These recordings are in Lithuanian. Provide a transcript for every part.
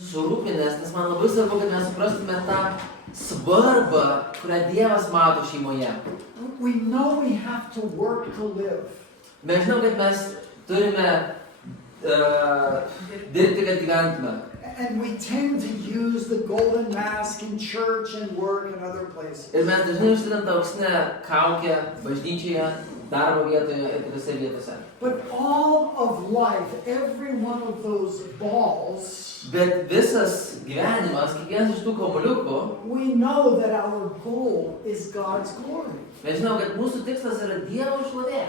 susirūpinęs, nes man labai svarbu, kad mes suprastume tą svarbą, kurią Dievas mato šeimoje. We know we have to work to live. Mes žinom, kad mes turime dirbti, kad gyventume. And we tend to use the golden mask in church and work and other places. Ir mes dažnai užsidedam tą auksinę kaukę bažnyčioje, darbo vietoje ir kitose vietose. But all of life, every one of those balls, Bet visas gyvenimas, kiekvienas iš tų kamuoliukų, we know that our goal is God's glory. mes žinom, kad mūsų tikslas yra Dievo šlovė.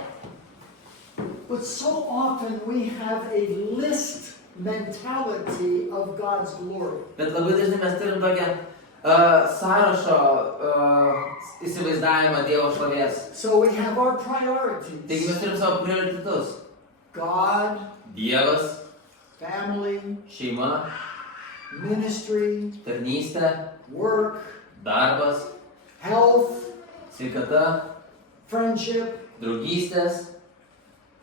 But so often we have a list mentality of God's glory. Bet labai dažnai mes turim tokią sąrašo įsivaizdavimą Dievo šlovės. So we have our Taigi priorities. mes turim savo prioritetus. God, Dievas, family, šeima, ministry, tarnystė, work, darbas, health, sveikata, friendship. draugystės.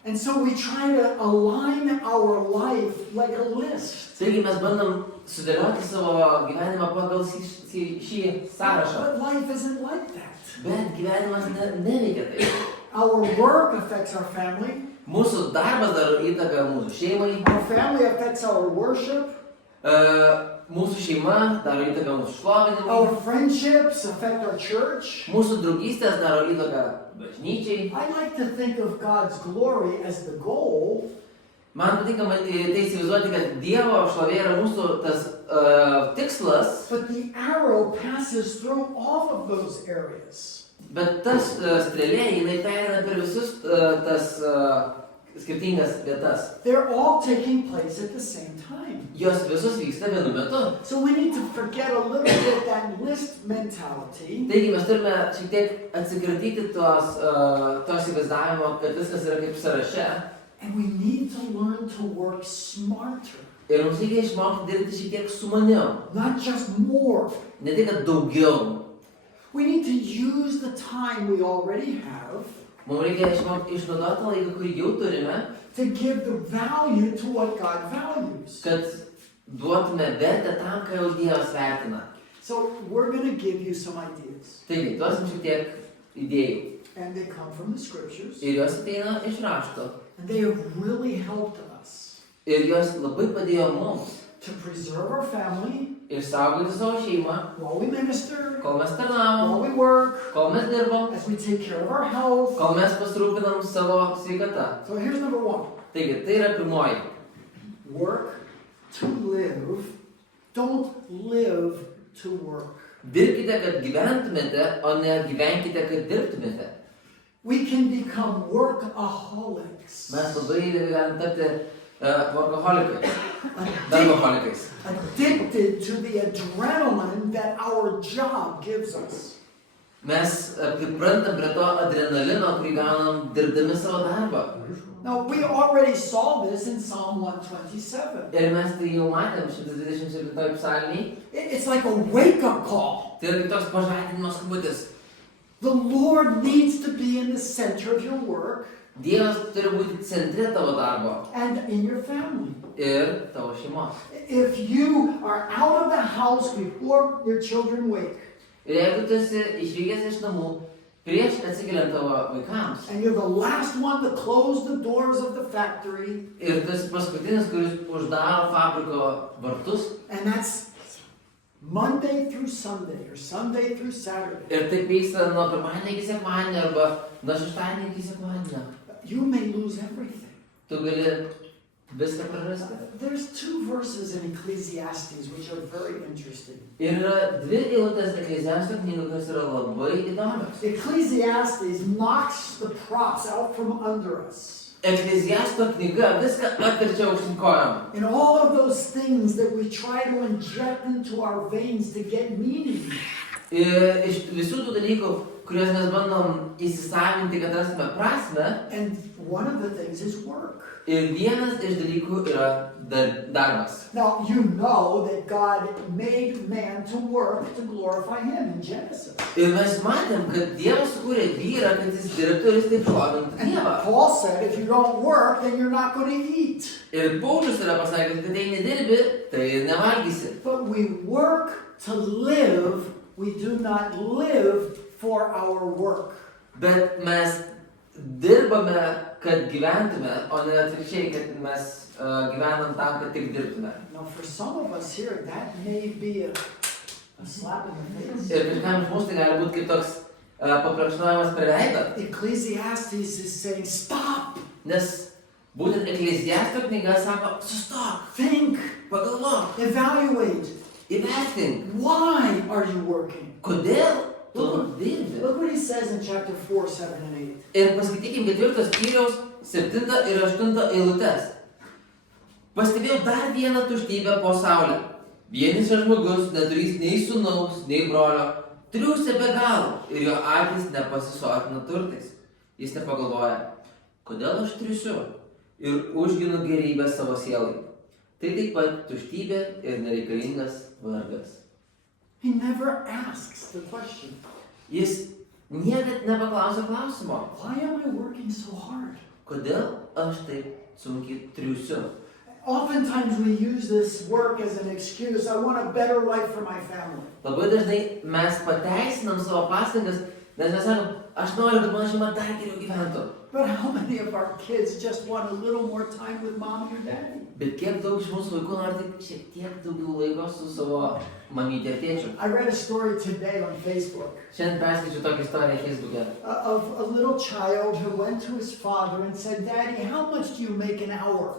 And so we try to align our life like a list. Taigi mes bandom sudėlioti savo gyvenimą pagal šį sąrašą. But life isn't like that. Bet gyvenimas neveikia taip. Our work affects our family. Mūsų darbas daro įtaką mūsų šeimai. Our family affects our worship. Mūsų šeima daro įtaką mūsų šlovinimui. Our friendships affect our church. Mūsų draugystės daro įtaką bažnyčiai. I like to think of God's glory as the goal. Man patinka tai įsivaizduoti, kad Dievo šlovė yra mūsų tas tikslas, But the arrow passes through all of those areas. bet tas strėlė, jinai pereina per visus tas skirtingas vietas. They're all taking place at the same time. Jos visos vyksta vienu metu. So we need to forget a little bit that list mentality. Taigi mes turime šiek tiek atsikratyti tos įvaizdavimo, kad viskas yra kaip sąraše. And we need to learn to work smarter, Ir mums reikia išmokti dirbti šiek tiek sumaniau. not just more. Ne tik, kad daugiau. We need to use the time we already have Mums reikia išmokti išnaudoti laiką, kurį jau turime, to give the value to what God values. kad duotume vertę tam, ką jau Dievas vertina. So we're going to give you some ideas. Taigi, duosim šiek tiek idėjų. And they come from the scriptures. Ir jos ateina iš rašto. And they have really helped us Ir jos labai padėjo mums to preserve our family išsaugoti savo šeimą, while we minister, kol mes tarnavom, while we work, kol mes dirbam, as we take care of our health. kol mes pasirūpinam savo sveikatą. So here's number one. Taigi, tai yra pirmoji. Work to live. Don't live to work. Dirbkite, kad gyventumėte, o ne gyvenkite, kad dirbtumėte. We can become workaholics. Mes labai galim tapti workaholikais, darboholikais. Addicted to the adrenaline that our job gives us. Mes priprantam prie to adrenalino, kurį gaunam dirbdami savo darbą. Now, we already saw this in Psalm 127. Ir mes tai jau matėm 127 psalmėj. It's like a wake-up call. Tai yra kaip toks pažadinimo skambutis. The Lord needs to be in the center of your work Dievas turi būti centre tavo darbo and in your family. ir tavo šeimos. If you are out of the house before your children wake, Ir jeigu tu esi išvykęs iš namų, prieš atsikeliant tavo vaikams, and you're the last one to close the doors of the factory, ir tu esi paskutinis, kuris uždaro fabriko vartus, and that's Monday through Sunday or Sunday through Saturday, ir taip vyksta nuo pirmadienio iki sekmadienio arba nuo šeštadienio iki sekmadienio, you may lose everything. tu gali viską prarasti. There's two verses in Ecclesiastes which are very interesting. Ir yra dvi eilutės Ekleziasto knygų, kas yra labai įdomios. Ecclesiastes knocks the props out from under us. Ekleziasto knyga viską atverčia aukštyn kojom. And all of those things that we try to inject into our veins to get meaning. Ir iš visų tų dalykų, kuriuos mes bandom įsisavinti, kad rastume prasme. And one of the things is work. Ir vienas iš dalykų yra darbas. Now, you know that God made man to work to glorify him in Genesis. Ir mes matėm, kad Dievas sukūrė vyrą, kad jis dirbtų ir jis taip šlovintų And Dievą. Paul said, if you don't work, then you're not going to eat. Ir Paulius yra pasakęs, kad jei nedirbi, tai ir nevalgysi. But we work to live. We do not live for our work. Bet mes dirbame, kad gyventume, o ne atvirkščiai, kad mes gyvenam tam, kad tik dirbtume. Now, for some of us here, that may be a slap in the face. Ir kažkam iš mūsų tai gali būti kaip toks paplekšnojimas per veidą. Ecclesiastes is saying, stop, Nes būtent Ekleziasto knyga sako, sustok, think, pagalvok, evaluate. įvertink, Why are you working? kodėl tu dirbi. Look what he says in chapter 4, 7, and 8. Ir paskaitykim 4 skyriaus 7 ir 8 eilutes. Pastebėjau dar vieną tuštybę po saulę. Vienišas žmogus neturės nei sūnaus, nei brolio, triūsia be galo ir jo akys nepasisotina turtais. Jis nepagalvoja, kodėl aš triūsiu ir užginu gerybę savo sielai. Tai taip pat tuštybė ir nereikalingas vargas. He never asks the question, Jis niekad nepaklausia klausimo, why am I working so hard? kodėl aš taip sunkiai triūsiu. Oftentimes we use this work as an excuse. I want a better life for my family. Labai dažnai mes pateisinam savo pastangas, nes mes sakom, aš noriu, kad mano šeima dar geriau gyventų. But how many of our kids just want a little more time with mommy or daddy? Bet kiek daug iš mūsų vaikų nori tik šiek tiek daugiau laiko su savo mamytė ir tėčiu. I read a story today on Facebook Šiandien perskaičiu tokią istoriją Facebook'e. of a little child who went to his father and said, Daddy, how much do you make an hour?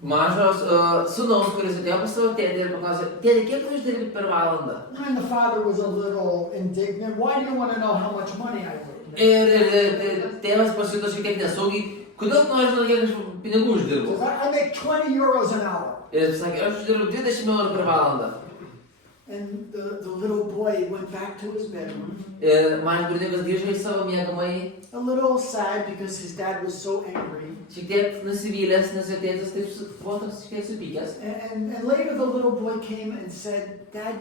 Mažos sūnaus, kuris atėjo pas savo tėtį ir paklausė, tėtė, kiek tu uždirbi per valandą? And the father was a little indignant. Why do you want to know how much money I make? Ir tėvas pasijuto šiek tiek nesaugiai, kodėl tu nori žinoti, kiek aš pinigų He uždirbu? says, I make 20 euros an hour. Ir jis sakė, aš uždirbu 20 eurų per valandą. And the little boy went back to his bedroom, Ir man berniukas grįžo į savo miegamąjį, a little sad because his dad was so angry. šiek tiek nusivylęs, nes jo tėtis taip buvo toks šiek tiek supykęs. And later the little boy came and said, Dad,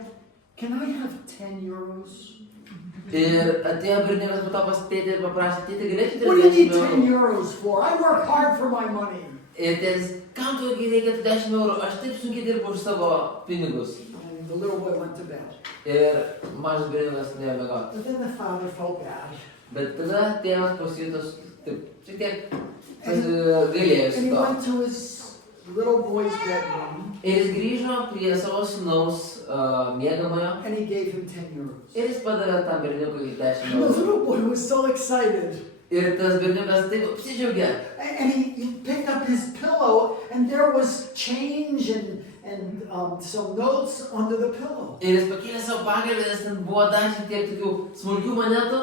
can I have 10 euros? Ir atėjo berniukas po to pas tėtį ir paprašė, tėtį, galėčiau What do you need 10 10 eurų? euros for? I work hard for my money. Ir tėtis, kam tu reikėtų 10 eurų, aš taip sunkiai dirbu už savo pinigus. And the little boy went to bed. Ir mažas berniukas nuėjo miegoti. But then the father felt bad. Bet tada tėvas pasijuto taip, šiek tiek And gailėjosi he to. went to his little boy's bedroom Ir jis grįžo prie savo sūnaus miegamojo and he gave him 10 euros. ir jis padavė tam berniukui 10 And the eurų. little boy was so excited. Ir tas berniukas taip apsidžiaugė. And he picked up his pillow and there was change and some notes under the pillow. Ir jis pakėlė savo pagalbę, nes ten buvo dar šiek tiek tokių smulkių monetų.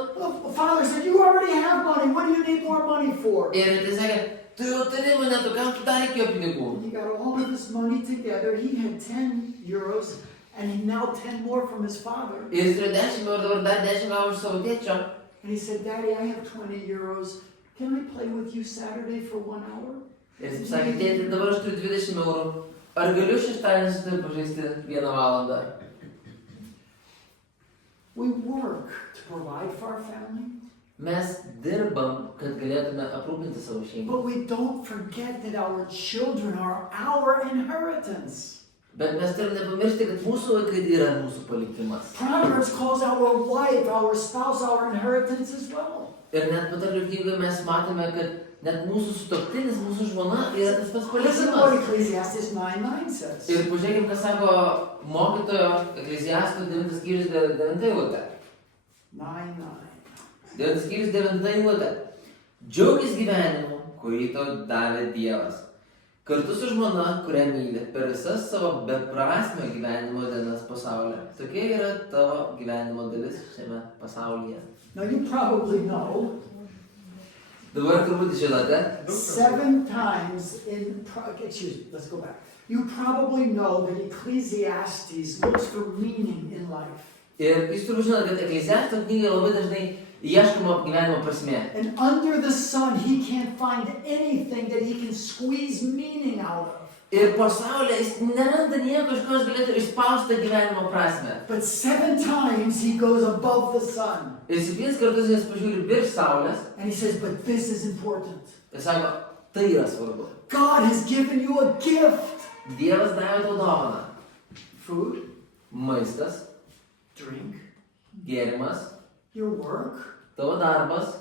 The father said, you already have money. What do you need more money for? Ir jis sakė, tu jau turi monetų, kam tu dar reikėjo pinigų? He got all of his money together. He had 10 euros and now 10 more from his father. Ir jis turėjo 10 eurų, dabar dar 10 gavo iš savo tėčio. And he said, Daddy, I have 20 euros. Can I play with you Saturday for 1 hour? Ir jis sakė, tėti, dabar aš turiu 20 eurų. Ar galiu šeštadienį su tavimi pažaisti 1 valandą? We work to provide for our family, Mes dirbam, kad galėtume aprūpinti savo šeimą. but we don't forget that our children are our inheritance. Bet mes turime nepamiršti, kad mūsų vaikai yra mūsų palikimas. Proverbs calls our wife, our spouse, our inheritance as well. Ir net patarlių knygoje mes matome, kad net mūsų sutuoktinis, mūsų žmona yra tas pats Listen to what palikimas. Ecclesiastes 9:9 says. Ir pažiūrėkime, ką sako mokytojo Ekleziasto 9 skyrius 9 eilutė. 9:9. 9 skyrius 9 eilutė. Džiaugis gyvenimu, kurį tau davė Dievas. Kartu su žmona, kurią myli, per visas savo beprasmio gyvenimo dienas pasaulyje. Tokia yra tavo gyvenimo dalis šiame pasaulyje. Now you probably know Dabar turbūt žinote, 7 times let's go back. You probably know that Ecclesiastes looks for meaning in life. Ir jūs turbūt žinote, kad Ekleziasto knygoje labai dažnai ieškoma gyvenimo prasmė. And under the sun, he can't find anything that he can squeeze meaning out of. Ir pasaulyje jis neranda nieko, iš ko jis galėtų išspausti tą gyvenimo prasmę. But 7 times he goes above the sun. Ir 7 kartus jis pažiūri virš saulės And he says, but this is important. ir sako, tai yra svarbu. God has given you a gift. Dievas davė tau dovaną. Food, Maistas, drink, gėrimas, your work, tavo darbas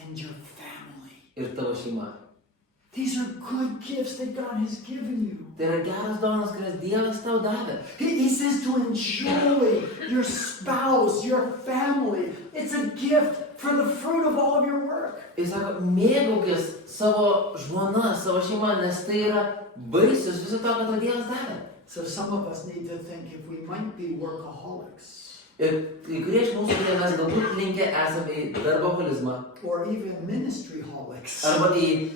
and your family. ir tavo šeima. These are good gifts that God has given you. Tai yra geras dovanas, kurias Dievas tau davė. He says to enjoy your spouse, your family. It's a gift for the fruit of all of your work. Jis sako, mėgaukis savo žmona, savo šeima, nes tai yra vaisius viso to, ką tau Dievas davė. So some of us need to think if we might be workaholics Ir kai kurie iš mūsų, kurie mes galbūt linkę esame į darboholizmą or even ministry holics. arba į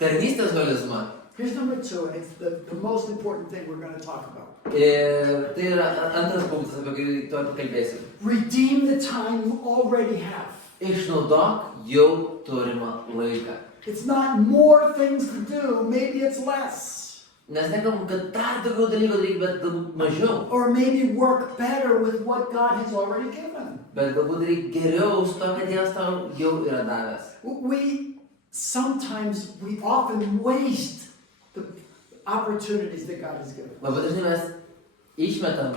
tarnystės holizmą. Here's number 2, and it's the most important thing we're going to talk about. Ir tai yra antras punktas, apie kurį tuoj pakalbėsim. Redeem the time you already have. Išnaudok jau turimą laiką. It's not more things to do, maybe it's less. Nes nekalbam, kad dar daugiau dalykų reikia, bet galbūt mažiau. Or maybe work better with what God has already given. Bet galbūt reikia geriau su to, kad Dievas tau jau yra davęs. We often waste the opportunities that God has given. Labai dažnai mes išmetam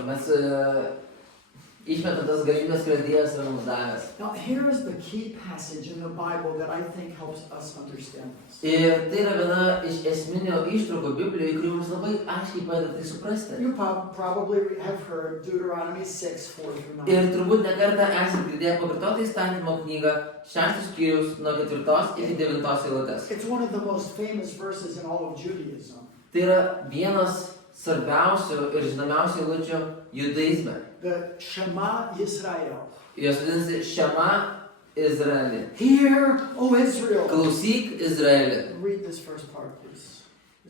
tas galimybės, kurias Dievas yra mums davęs. Now, here is the key passage in the Bible that I think helps us understand this. Ir tai yra viena iš esminių ištraukų Biblijoje, kuri mums labai aiškiai padeda tai suprasti. You probably have heard Deuteronomy 6:4-9. Ir turbūt nekartą esate girdėję pakartotą įstatymo knygą 6 skyriaus nuo 4 iki 9 eilutės. It's one of the most famous verses in all of Judaism. Tai yra vienas svarbiausių ir žinomiausių eilučių judaizme. The Shema Yisrael. Jos vadinasi Šema Izraeli. Hear, O Israel. Klausyk, Izraeli. Read this first part, please.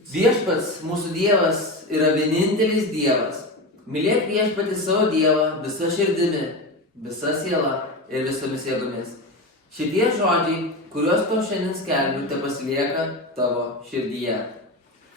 Viešpats, mūsų Dievas, yra vienintelis Dievas. Mylėk viešpatį savo Dievą visa širdimi, visa siela ir visomis jėgomis. Šitie žodžiai, kuriuos tau šiandien skelbiu, te pasilieka tavo širdyje.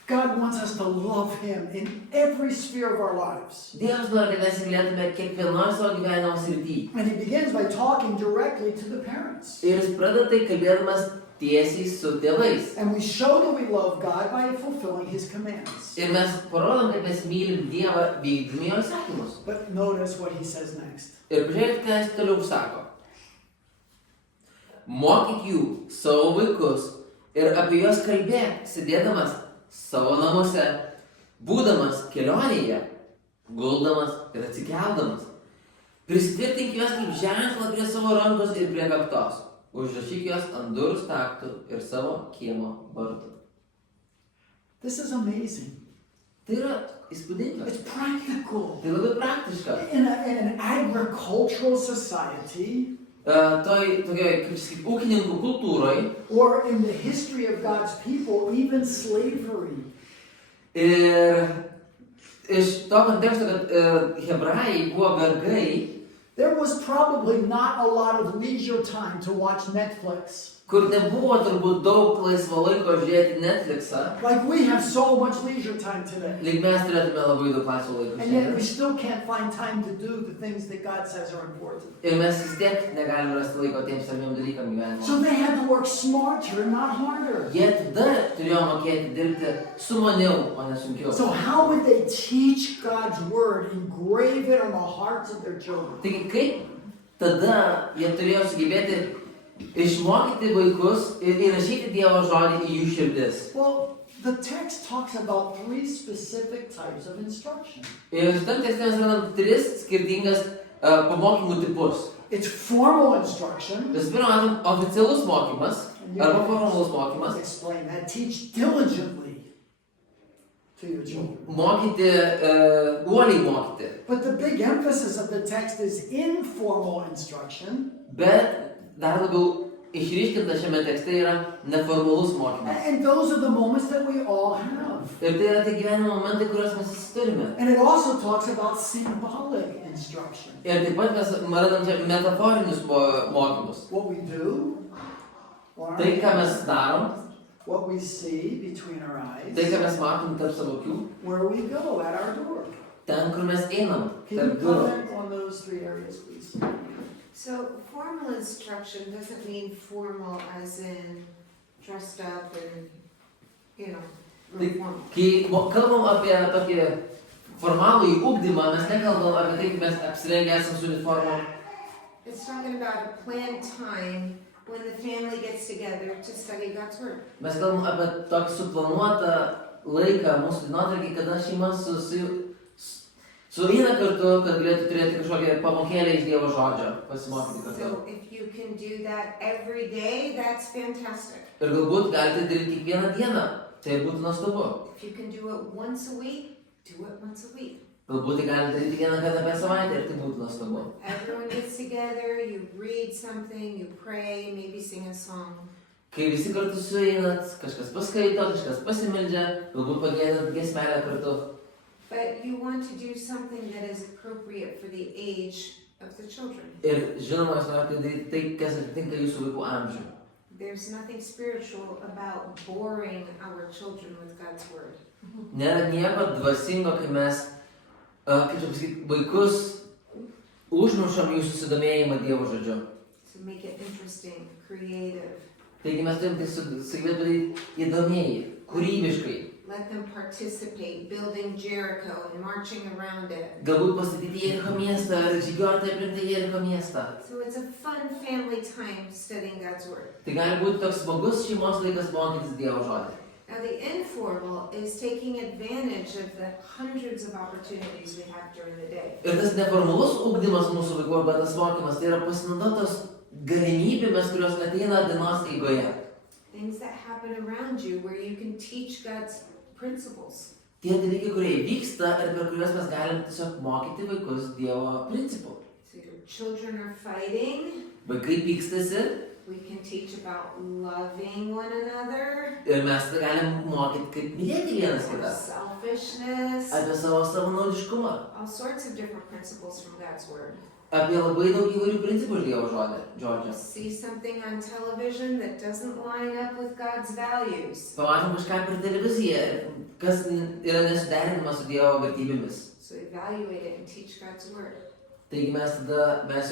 God wants us to love Him in every sphere of our lives. Dievas nori, kad mes mylėtume kiekvienoje savo gyvenimo srityje. And He begins by talking directly to the parents. Ir jis pradeda tai kalbėdamas tiesiai su tėvais. And we show that we love God by fulfilling His commands. Ir mes parodom, kad mes mylim Dievą vykdami jo įsakymus. But notice what He says next. Ir pažiūrėkit, ką jis toliau sako. Mokyk jų savo vaikus ir apie juos kalbėk, sėdėdamas savo namuose, būdamas kelionėje, guldamas ir atsikeldamas. Prisitvirtink juos kaip ženklą prie savo rankos ir prie kaktos. Užrašyk juos ant durų staktų ir savo kiemo vartų. This is amazing. Tai yra įspūdinga. It's practical. Tai labai praktiška. In an agricultural society, Tokioj, kaip sakyt, ūkininkų kultūroje or in the history of God's people, even slavery. ir iš to konteksto, kad hebrajai buvo vergai, There was probably not a lot of leisure time to watch Netflix. kur nebuvo turbūt daug laisvo laiko žiūrėti Netflixą, Like we have so much leisure time today. lyg mes turėtume labai daug laisvo laiko And yet we šiandien. still can't find time to do the things that God says are important. Ir mes vis tiek negalime rasti laiko tiems saviem dalykam gyvenimo. So they had to work smarter, not harder. Jie tada turėjo mokėti dirbti sumaniau, o ne sunkiau. So how would they teach God's word, engrave it on the hearts of their children? Taigi kaip tada jie turėjo sugebėti išmokyti vaikus ir įrašyti Dievo žodį į jų širdis? Well, the text talks about 3 specific types of instruction. Ir šitam tekste mes randam 3 skirtingas pamokymų tipus. It's formal instruction. Visų pirma, matom oficialus mokymas arba formalus mokymas. Let's explain that. Teach diligently to your children. Mokyti, uoliai mokyti. But the big emphasis of the text is informal instruction. Bet dar labiau išryškinta šiame tekste yra neformalus mokymas. And those are the moments that we all have. Ir tai yra tie gyvenimo momentai, kuriuos mes visi turime. And it also talks about symbolic instruction. Ir taip pat mes randam čia metaforinius mokymus. What we do, or Tai, ką mes darom, what we see between our eyes, tai, ką mes matom tarp savo akių, where we go at our door. ten, kur mes einam, Can tarp you durų. comment on those three areas, please? So formal instruction doesn't mean formal as in dressed up and, you know, Tai, formal. kai kalbam apie tokį formalų ugdymą, mes nekalbam apie tai, kaip mes apsirengę esam su uniformom. It's talking about a planned time when the family gets together to study God's Word. Mes kalbam apie tokį suplanuotą laiką mūsų dienotvarkėj, kada šeima sueina kartu, kad galėtų turėti kažkokią pamokėlę iš Dievo žodžio, pasimokyti kartu. So if you can do that every day, that's fantastic. Ir galbūt galite daryti kiekvieną dieną, tai būtų nuostabu. If you can do it once a week, do it once a week. Galbūt tai galite daryti vieną kartą per savaitę ir tai būtų nuostabu. Everyone gets together, you read something, you pray, maybe sing a song. Kai visi kartu sueinat, kažkas paskaito, kažkas pasimeldžia, galbūt pagėdat giesmelę kartu. But you want to do something that is appropriate for the age of the children. Ir žinoma, jūs norite daryti tai, kas atitinka jūsų vaikų amžių. There's nothing spiritual about boring our children with God's Word. Nėra nieko dvasingo, kai mes, kaip čia pasakyti, vaikus užmušam jų susidomėjimą Dievo žodžiu. To make it interesting, creative. Taigi mes turim tai sugebėti padaryti įdomiai, kūrybiškai. Let them participate, building Jericho and marching around it. Galbūt pastatyti Jericho miestą ar žygiuoti aplink tą Jericho miestą. So it's a fun family time studying God's Word. Tai gali būti toks smagus šeimos laikas mokytis Dievo žodį. Now the informal is taking advantage of the hundreds of opportunities we have during the day. Ir tas neformalus ugdymas mūsų vaikų arba tas mokymas, tai yra pasinaudotos galimybėmis, kurios ateina dienos eigoje. Things that happen around you where you can teach God's principles. Tie dalykai, kurie vyksta ir per kuriuos mes galim tiesiog mokyti vaikus Dievo principų. So your children are fighting. Vaikai pykstasi We can teach about loving one another, ir mes galim mokyti, kaip mylėti vienas or kitą. selfishness, Apie savo savanaudiškumą. all sorts of different principles from God's Word. Apie labai daug įvairių principų iš Dievo žodžio. See something on television that doesn't line up with God's values. Pamatom kažką per televiziją, kas yra nesuderinama su Dievo vertybėmis. So evaluate it and teach God's Word. Taigi mes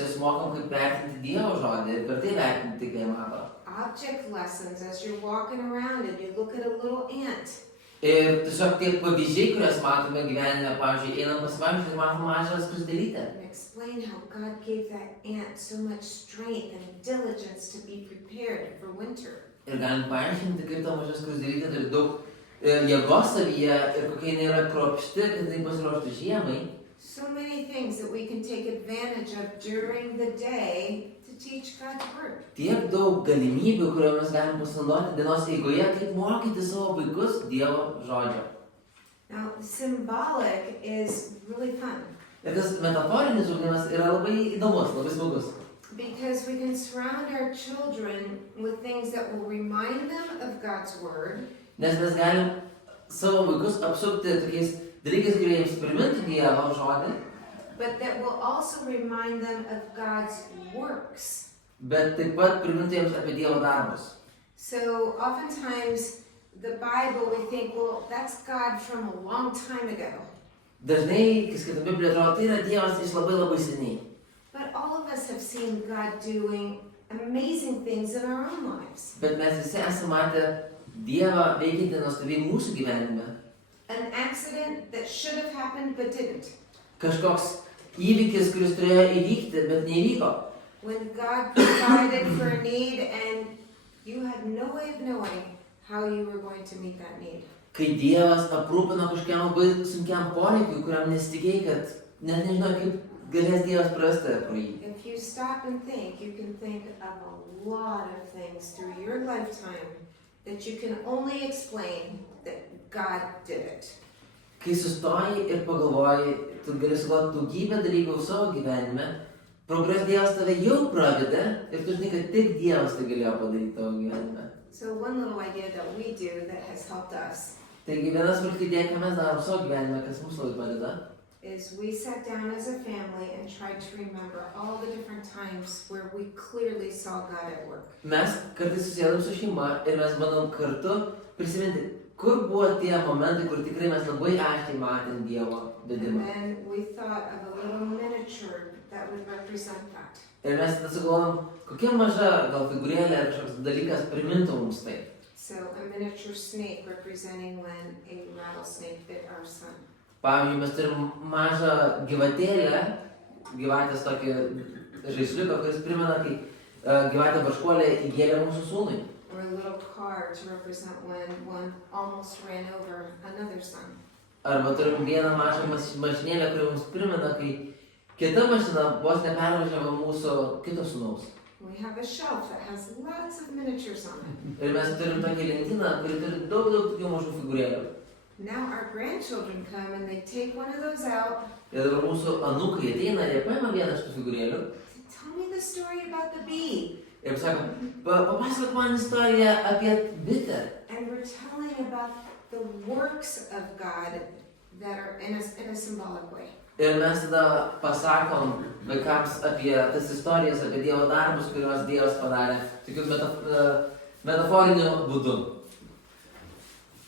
juos mokom, kaip vertinti Dievo žodį ir per tai vertinti, kai mato. Object lessons as you're walking around and you look at a little ant. Ir tiesiog tie pavyzdžiai, kuriuos matome gyvenime, pavyzdžiui, einam pasivaikščioti ir matom mažą skruzdėlytę. And explain how God gave that ant so much strength and diligence to be prepared for winter. Ir galim paaiškinti, kaip ta maža skruzdėlytė turi daug jėgos savyje ir kokia jinai yra kruopšti, kad jinai pasiruoštų žiemai. So many things that we can take advantage of during the day to teach God's Word. Tiek daug galimybių, kuriomis galim pasinaudoti dienos eigoje, kaip mokyti savo vaikus Dievo žodžio. Now, symbolic is really fun Ir tas metaforinis ugdymas yra labai įdomus, labai smagus. because we can surround our children with things that will remind them of God's Word, Nes mes galim savo vaikus apsupti tokiais dalykais, kurie jiems primintų Dievo žodį, but that will also remind them of God's works. bet taip pat primintų jiems apie Dievo darbus. So oftentimes the Bible, we think, well, that's God from a long time ago. Dažnai, kai skaitome Bibliją, atrodo, tai yra Dievas iš labai labai seniai. But all of us have seen God doing amazing things in our own lives. Bet mes visi esame matę Dievą veikiantį nuostabiai mūsų gyvenime. An accident that should have happened but didn't. Kažkoks įvykis, kuris turėjo įvykti, bet neįvyko. When God provided for a need and you had no way of knowing how you were going to meet that need. Kai Dievas aprūpino kažkokiam labai sunkiam poreikiui, kuriam nesitikėjai, kad net nežinau, kaip galės Dievas prasti pro jį. If you stop and think, you can think of a lot of things through your lifetime that you can only explain that God did it. Kai sustoji ir pagalvoji, tu gali sugalvoti daugybę dalykų savo gyvenime, pro kurias Dievas tave jau pravedė ir tu žinai, kad tik Dievas tai galėjo padaryti tavo gyvenime. So one little idea that we do that has helped us Taigi viena smulki idėja, ką mes darom savo gyvenime, kas mums labai padeda, is we sat down as a family and tried to remember all the different times where we clearly saw God at work. mes kartais susėdam su šeima ir mes bandom kartu prisiminti, kur buvo tie momentai, kur tikrai mes labai aiškiai matėm Dievo And vedimą. then we thought of a little miniature that would represent that. Ir mes tada sugalvojom, kokia maža gal figūrėlė ar kažkoks dalykas primintų mums tai. So a miniature snake representing when a rattlesnake bit our son. Pavyzdžiui, mes turim mažą gyvatėlę, gyvatės tokį žaisliuką, kuris primena, kai gyvatė barškuolė įgėlė mūsų sūnui. Or a little car to represent when one almost ran over another son. Arba turim vieną mažą mašinėlę, kuri mums primena, kai kita mašina vos nepervažiavo mūsų kito sūnaus. We have a shelf that has lots of miniatures on it. Ir mes turim tokią lentyną, kuri turi daug tokių mažų figūrėlių. Now our grandchildren come and they take one of those out. Ir dabar mūsų anūkai ateina ir jie paima vieną iš tų figūrėlių Tell me the story about the bee. ir sako, papasakok man istoriją apie bitę. And we're telling about the works of God that are in a symbolic way. Ir mes tada pasakom vaikams apie tas istorijas, apie Dievo darbus, kuriuos Dievas padarė, tokiu metaforiniu būdu.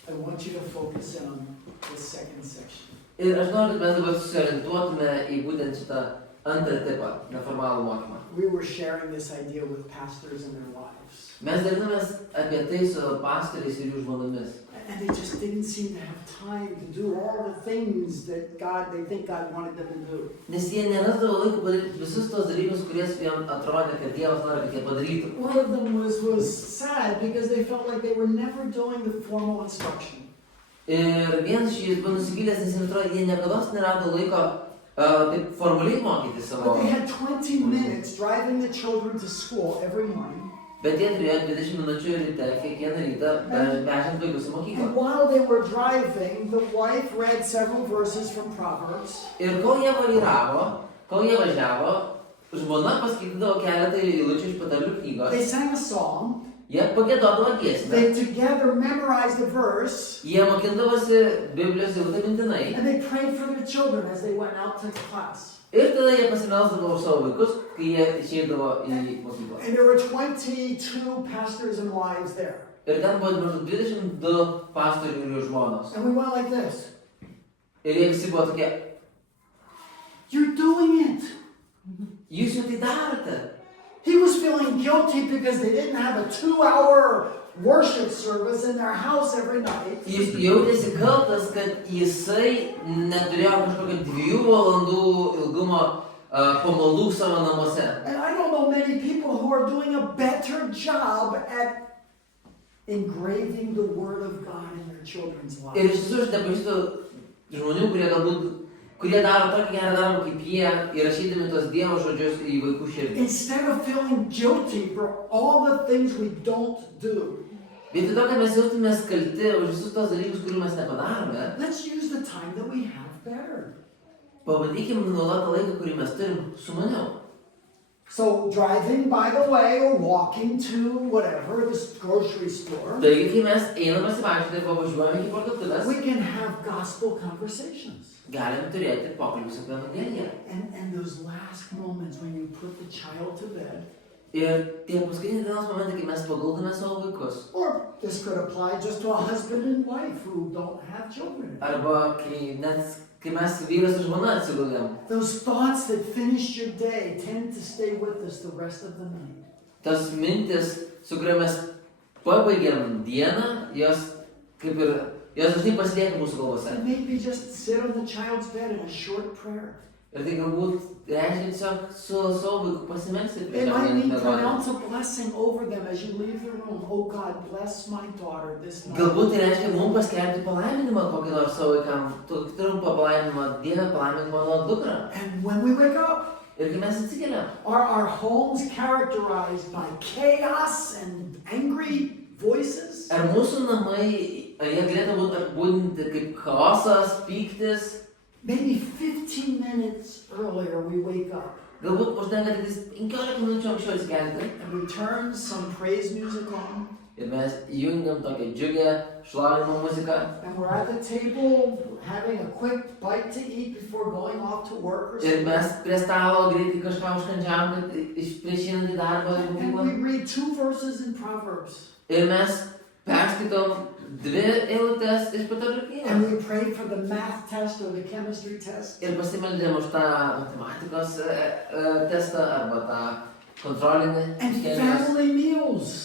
I want you to focus in on the second section. Ir aš noriu, kad mes dabar susiorientuotume į būtent šitą antrą tipą, neformalų mokymą. We were sharing this idea with pastors and their wives. Mes dalinamės apie tai su pastoriais ir jų žmonomis. And they just didn't seem to have time to do all the things that they think God wanted them to do. Nes jie nerasdavo laiko padaryti visus tos dalykus, kuries jiems atrodė, kad Dievas nori, kad jie padarytų. One of them was sad because they felt like they were never doing the formal instruction. Ir vienas iš jų buvo nusivylęs, nes jiems atrodo, jie niekados nerado laiko taip formaliai mokyti savo. But they had 20 minutes driving the children to school every morning. Bet jie turėjo 20 minučių ryte, kiekvieną rytą, vežant vaikus į mokyklą. And while they were driving, the wife read several verses from Proverbs. Ir kol jie vairavo, kol jie važiavo, žmona paskaitydavo keletą eilučių iš patarlių knygos. They sang a song. Jie pagiedodavo giesmę. They together memorized the verse. Jie mokindavosi Biblijos eilutę mintinai. And they prayed for their children as they went out to class. Ir tada jie pasimelsdavo už savo vaikus, kai jie išeidavo į mokyklą. And there were 22 pastors and wives there. Ir ten buvo maždaug 22 pastorių ir jų žmonos. And we went like this. Ir jie visi buvo tokie, You're doing it. jūs jau tai darote. He was feeling guilty because they didn't have a 2-hour worship service in their house every night. Jis jautėsi kaltas, kad jisai neturėjo kažkokio 2 valandų ilgumo pamaldų savo namuose. And I don't know many people who are doing a better job at engraving the Word of God in their children's Ir lives. iš tiesų aš nepažįstu žmonių, kurie daro tokį gerą darbą kaip jie, įrašydami tos Dievo žodžius į vaikų širdį. Instead of feeling guilty for all the things we don't do, Vietoj to, kad mes jaustumės kalti už visus tos dalykus, kurių mes nepadarome, let's use the time that we have better. pabandykime naudoti laiką, kurį mes turim, sumaniau. So driving by the way or walking to whatever, this grocery store, Taigi, kai mes einame pasivaikščioti ir pavažiuojame iki parduotuvės, we can have gospel conversations. galim turėti pokalbius apie Evangeliją. And those last moments when you put the child to bed, Ir tie paskutiniai dienos momentai, kai mes paguldome savo vaikus. or this could apply just to a husband and wife who don't have children. Arba kai mes vyras ir žmona atsiguldėm. Those thoughts that finished your day tend to stay with us the rest of the night. Tas mintis, su kuria mes pabaigėm dieną, jos dažnai pasilieka mūsų galvose. And maybe just sit on the child's bed in a short prayer. Ir tai galbūt reiškia tiesiog su savo vaiku pasimelsti It prieš might mean miegoti. pronounce a blessing over them as you leave the room. Oh God, bless my daughter this night. Galbūt tai reiškia mums paskelbti palaiminimą kokį nors savo vaikam. Trumpą palaiminimą, Dieve palaimink mano dukrą. And when we wake up, Ir kai mes atsikeliam, are our homes characterized by chaos and angry voices? ar mūsų namai, ar jie galėtų būti apibūdinti kaip chaosas, pyktis? Maybe 15 minutes earlier we wake up Galbūt užtenka tik 15 minučių anksčiau atsikelti and we turn some praise music on, ir mes įjungiam tokią džiugę šlovinimo muziką and we're at the table having a quick bite to eat before going off to work or ir mes something. prie stalo greitai kažką užkandžiavom, kad prieš einant į darbą ir And mokyklą. we read 2 verses in Proverbs. Ir mes perskaitom 2 eilutes iš patarlių knygos. And we pray for the math test or the chemistry test. Ir pasimeldėm už tą matematikos testą arba tą kontrolinį And chemijos. family meals.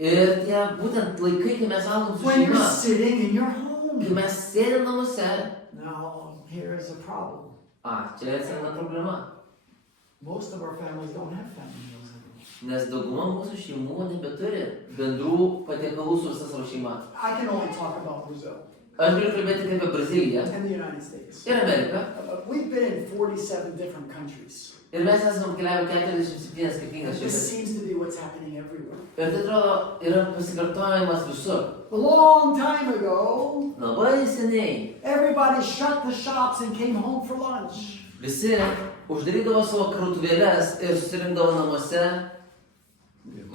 Ir tie būtent laikai, kai mes valgom su When you're šeima, sitting in your kai home. mes sėdėm namuose. Now, here is a problem. Čia atsiranda problema. Most of our families don't have family meals anymore. Nes dauguma mūsų šeimų nebeturi bendrų patiekalų su visa savo šeima. I can only talk about Brazil Aš galiu kalbėti tik apie Braziliją and the United States. ir Ameriką. We've been in 47 different countries. Ir mes esame keliavę 47 And skirtingas this šalis. seems to be what's happening everywhere. Ir tai atrodo yra pasikartojimas visur. A long time ago, Labai seniai everybody shut the shops and came home for lunch. visi uždarydavo savo krautuvėles ir susirinkdavo namuose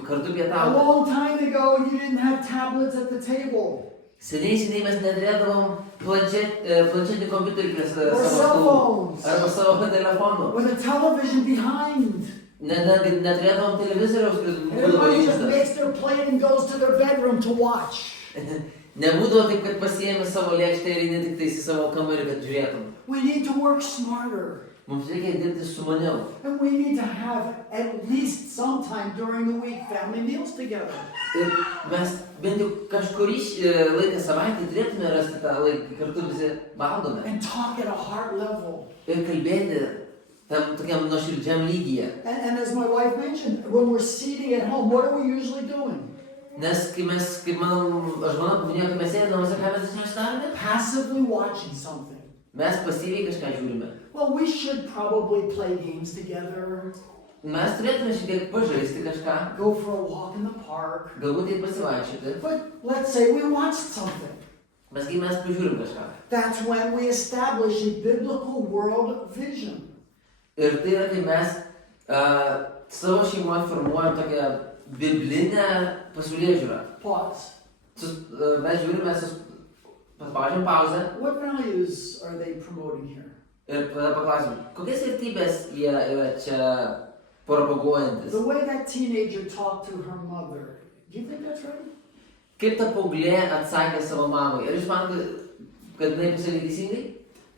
kartu A pietauti. long time ago, you didn't have tablets at the table Seniai mes neturėdavom planšetinį kompiuterį prie or savo cell stalų phones arba savo telefonų. with a television behind. Neturėdavom televizoriaus, kuris būdavo Everybody just išjungtas. makes their plate and goes to their bedroom to watch. Nebūdavo taip, kad pasiėmė savo lėkštę ir eini tik tais į savo kambarį, kad žiūrėtum. We need to work smarter. Mums reikia dirbti sumaniau. And we need to have at least sometime during the week family meals together. Ir mes bent jau kažkurį laiką savaitę turėtume rasti tą laiką, kai kartu visi valgome. And talk at a heart level. Ir kalbėti tam tokiam nuoširdžiam lygyje. And as my wife mentioned, when we're seating at home, what are we usually doing? Nes kai mes, kaip aš manau, paminėjau, kai mes sėdėme namuose, ką mes dažniausiai darome? Passively watching something. Mes pasyviai kažką žiūrime. Well, we should probably play games together, Mes turėtume šiek tiek pažaisti kažką, go for a walk in the park. galbūt tai pasivaikščioti. But let's say we watched something. Mes kai mes pažiūrim kažką. That's when we establish a biblical world vision. Ir tai yra, kai mes savo šeimoje formuojam tokią biblinę pasaulėžiūrą. Pause. Mes žiūrime, paspaudžiam pauzę What values are they promoting here? ir tada paklausim, kokias vertybės jie yra čia propaguojantis. The way that teenager talked to her mother, do you think that's right? Kaip ta paauglė atsakė savo mamai? Ar jūs manote, kad jinai pasakė teisingai?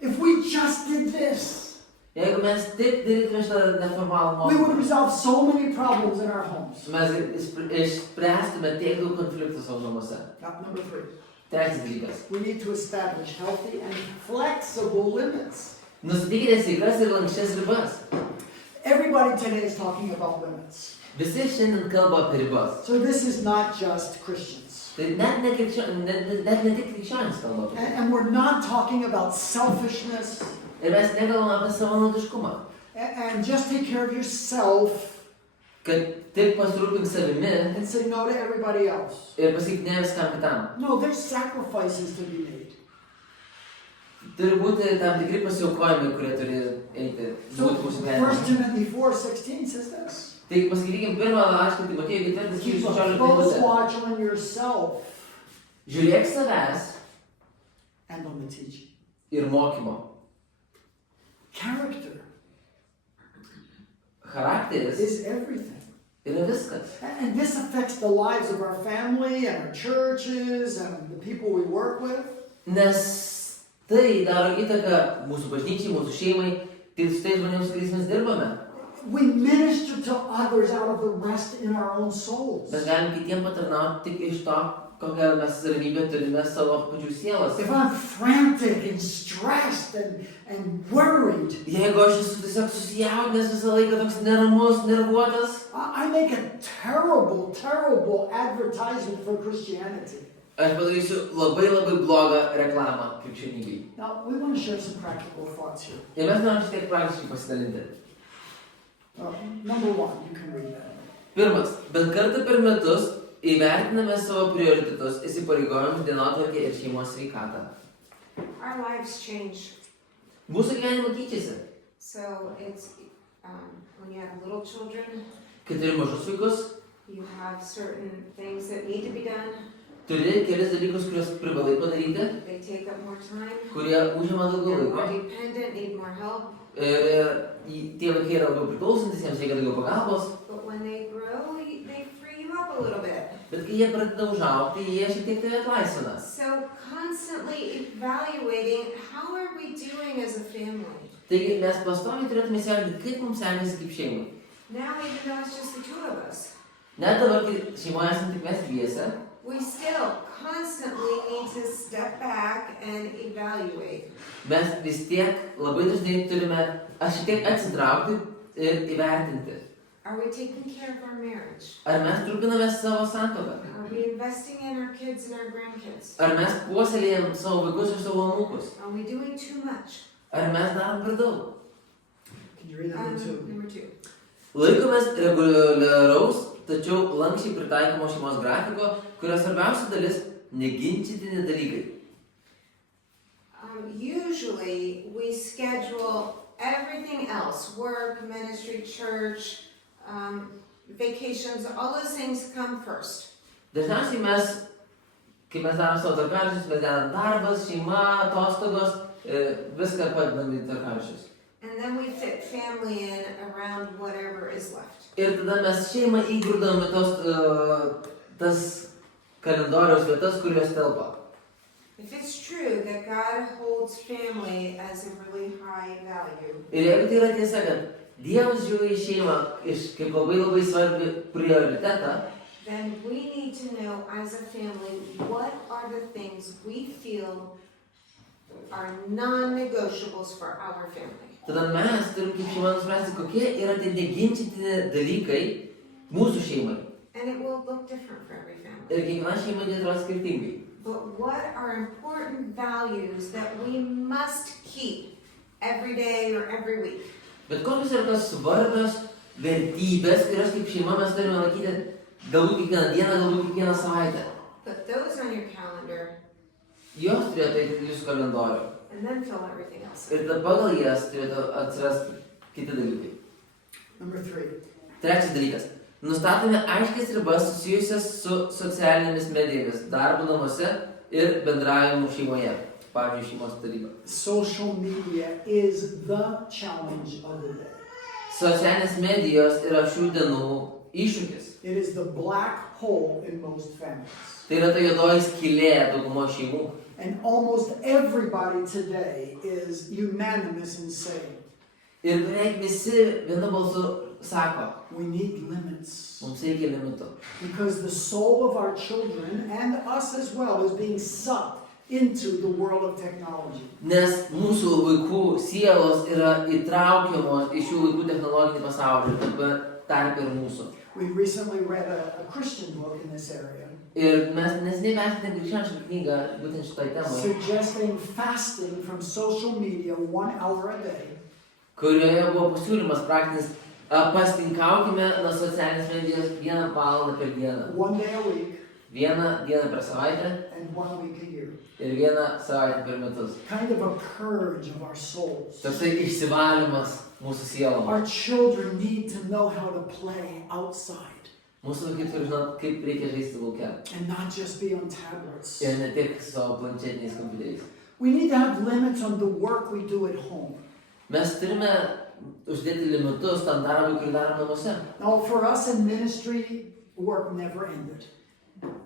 If we just did this, Jeigu mes taip darytume šitą neformalų we would mokymą, resolve so many problems in our homes. mes išspręstume tiek daug konfliktų savo namuose. Number 3, Trečias dalykas. we need to establish healthy and flexible limits. Nustatykite sveikras ir lankščias ribas. Everybody today is talking about limits. Visi šiandien kalba apie ribas. So this is not just Christians. Tai net ne tik krikščionys kalba apie tai. And we're not talking about selfishness Ir mes nekalbam apie savanaudiškumą. and just take care of yourself Kad tik pasirūpink savimi and say no to everybody else. ir pasakyk ne viskam kitam. No, there's sacrifices to be made. Turi būti tam tikri pasiaukojimai, kurie turi eiti. So Būti mūsų 1 gyvenime. Timothy 4:16 says this. Tai paskaitykim pirmą laišką, Timotiejui 4 Keep a 16 close eilutę. watch on yourself Žiūrėk savęs and on the teaching. ir mokymo. Character Charakteris is everything. yra viskas. And this affects the lives of our family and our churches and the people we work with. Nes tai daro įtaką mūsų bažnyčiai, mūsų šeimai, tai su tais žmonėms, su kuriais mes dirbame. We minister to others out of the rest in our own souls. Mes galim kitiem patarnauti tik iš to, kokią mes ramybę turime savo pačių sielose. If I'm frantic and stressed and worried, Jeigu aš esu tiesiog susijaudinęs visą laiką toks neramus, nervuotas, I make a terrible, terrible advertisement for Christianity. aš padarysiu labai blogą reklamą krikščionybei. Now, we want to share some practical thoughts here. Ir mes norim šiek tiek praktiškai pasidalinti. Number 1, you can read that. Pirmas, bent kartą per metus įvertiname savo prioritetus, įsipareigojimus, dienotvarkę ir šeimos sveikatą. Our lives change. Mūsų gyvenimai keičiasi. So it's When you have little children, Kai turi mažus vaikus, you have certain things that need to be done. turi kelis dalykus, kuriuos privalai padaryti, They take up more time. kurie užima daugiau They're more laiko. dependent, need more help. Ir tie vaikai yra labiau priklausantis, jiems reikia daugiau pagalbos. But when they grow, they free you up a little bit. Bet kai jie pradeda užaugti, jie šiek tiek tave atlaisvina. So constantly evaluating how are we doing as a family. Taigi mes pastoviai turėtume įsivertinti, kaip mums sekasi kaip šeimai. Now, even though it's just the two of us, Net dabar, kai šeimoje esame tik mes dviese, we still constantly need to step back and evaluate. mes vis tiek labai dažnai turime šiek tiek atsitraukti ir įvertinti. Are we taking care of our marriage? Ar mes trupiname savo santuoką? Are we investing in our kids and our grandkids? Ar mes puoselėjam savo vaikus ir savo anūkus? Are we doing too much? Ar mes darom per daug? Can you read number 2? Number 2. Laikomės reguliaraus, tačiau lankščiai pritaikomo šeimos grafiko, kurio svarbiausia dalis – neginčytini dalykai. Usually, we schedule everything else, work, ministry, church, vacations, all those things come first. Dažniausiai mes, kai mes darom savo tvarkaraščius, mes dedam darbas, šeima, atostogos, viską padedam į tvarkaraščius. And then we fit family in around whatever is left. Ir tada mes šeimą įgrūdam į tas kalendoriaus vietas, kurios telpa. If it's true that God holds family as a really high value, Ir jeigu tai yra tiesa, kad Dievas žiūri į šeimą kaip labai svarbi prioritetą, then we need to know as a family what are the things we feel are non-negotiables for our family. tada mes turim kaip šeima nuspręsti, kokie yra tie neginčytini dalykai mūsų šeimai. And it will look different for every family. Ir kiekviena šeima tai atrodo skirtingai. But what are important values that we must keep every day or every week? Bet kokios yra tos svarbios vertybės, kurias kaip šeima mes turime laikyti galbūt kiekvieną dieną, galbūt kiekvieną savaitę. Put those on your calendar Jos turėtų eiti į jūsų kalendorių. and then fill everything else Ir in. tada pagal jas turėtų atsirasti kiti dalykai. Number 3. Trečias dalykas. Nustatome aiškias ribas susijusias su socialinėmis medijomis, darbo namuose ir bendravimu šeimoje. Pavyzdžiui, šeimos taryba. Social media is the challenge of the day. Socialinės medijos yra šių dienų iššūkis. It is the black hole in most families. Tai yra ta juodoji skylė daugumo šeimų. And almost everybody today is unanimous in saying, Ir beveik visi vienu balsu sako, we need limits. mums reikia limitų. Because the soul of our children and us as well is being sucked into the world of technology. Nes mūsų vaikų sielos yra įtraukiamos į šių laikų technologinį pasaulį, taip tarp ir mūsų. We recently read a Christian book in this area Ir mes neseniai vertinėm krikščionišką knygą būtent šitoj temai, suggesting fasting from social media 1 hour a day kurioje buvo pasiūlymas praktinis pastinkaukime nuo socialinės medijos 1 valandą per dieną. 1 day a week, 1 dieną per savaitę and 1 week a year. ir 1 savaitę per metus. Kind of a purge of our souls. Toksai išsivalymas mūsų sielom. Our children need to know how to play outside Mūsų vaikai turi žinot, kaip reikia žaisti lauke. and not just be on tablets. Ir ne tik savo planšetiniais kompiuteriais. We need to have limits on the work we do at home. Mes turime uždėti limitus tam darbui, kurį darom namuose. Now, for us in ministry, work never ended.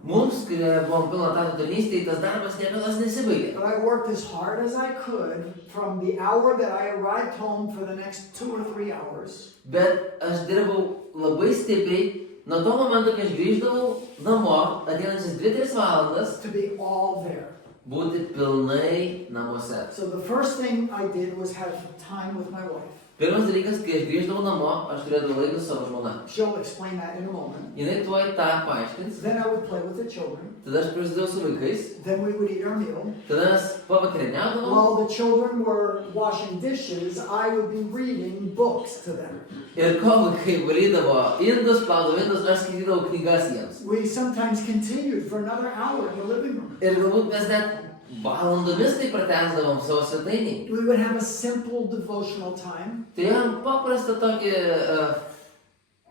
Mums, kurie buvom pilno etato tarnystėje, tas darbas niekados nesibaigė. But I worked as hard as I could from the hour that I arrived home for the next 2 or 3 hours Bet aš dirbau labai stipriai nuo to momento, kai aš grįždavau namo, ateinančias 2-3 valandas, to be all there. būti pilnai namuose. So the first thing I did was have time with my wife. Pirmas dalykas, kai aš grįždavau namo, aš turėdavau laiką su savo žmona. She'll explain that in a moment. Jinai tuoj tą paaiškins, Then I would play with the children. tada aš prasidėjau su vaikais, Then we would eat our meal. tada mes pavakarieniaudavom. While the children were washing dishes, I would be reading books to them. Ir kol vaikai valydavo indus, plaudavo indus, aš skaitydavau knygas jiems. We sometimes continued for another hour in the living room. Ir galbūt mes net valandomis tai pratęsdavom savo svetainį. We would have a simple devotional time, Turėjom paprastą tokį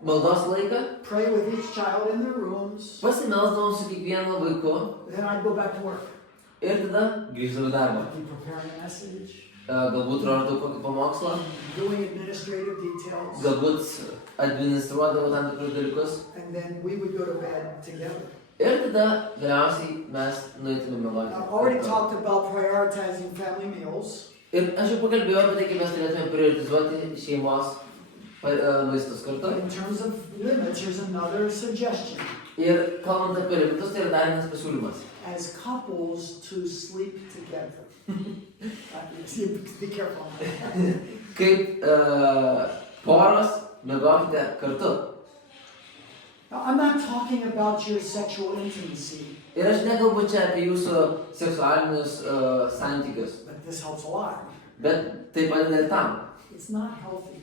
maldos laiką, pray with each child in their rooms, pasimelsdavom su kiekvienu vaiku then I'd go back to work. ir tada grįždavau į darbą. I'd be preparing a message, Galbūt ruošdavau kokį pamokslą, doing administrative details, galbūt administruodavau tam tikrus dalykus. and then we would go to bed together. Ir tada galiausiai mes nueitumėm I've miegoti. already talked about prioritizing family meals. Ir aš jau pakalbėjau apie tai, kaip mes turėtume prioritizuoti šeimos maistus But kartu. in terms of limits, here's another suggestion. Ir kalbant apie limitus, tai yra dar vienas pasiūlymas. As couples to sleep together. Be careful. Kaip poros miegokite kartu. Now, I'm not talking about your sexual intimacy, Ir aš nekalbu čia apie jūsų seksualinius santykius, but this helps a lot. bet tai padeda ir tam. It's not healthy.